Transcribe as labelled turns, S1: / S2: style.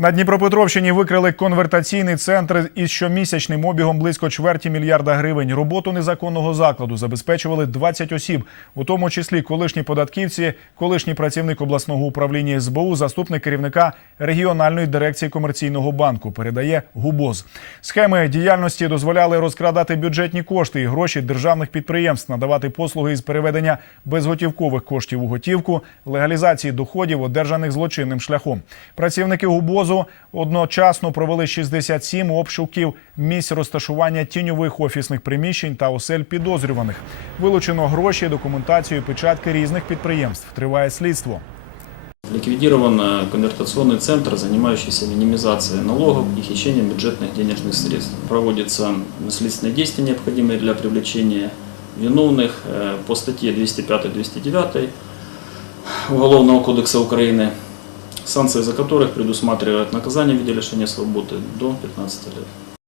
S1: На Дніпропетровщині викрили конвертаційний центр із щомісячним обігом близько чверті мільярда гривень. Роботу незаконного закладу забезпечували 20 осіб, у тому числі колишні податківці, колишній працівник обласного управління СБУ, заступник керівника регіональної дирекції комерційного банку. Передає ГУБОЗ. Схеми діяльності дозволяли розкрадати бюджетні кошти і гроші державних підприємств, надавати послуги із переведення безготівкових коштів у готівку, легалізації доходів, одержаних злочинним шляхом. Працівники ГУБОЗу одночасно провели 67 обшуків місць розташування тіньових офісних приміщень та осель підозрюваних. Вилучено гроші, документацію, і печатки різних підприємств. Триває слідство.
S2: Ликвидирован э, конвертационный центр, занимающийся минимизацией налогов и хищением бюджетных денежных средств. Проводятся следственные действия, необходимые для привлечения виновных э, по статье 205-209 Уголовного кодекса Украины, санкции за которых предусматривают наказание в виде лишения свободы до 15 лет.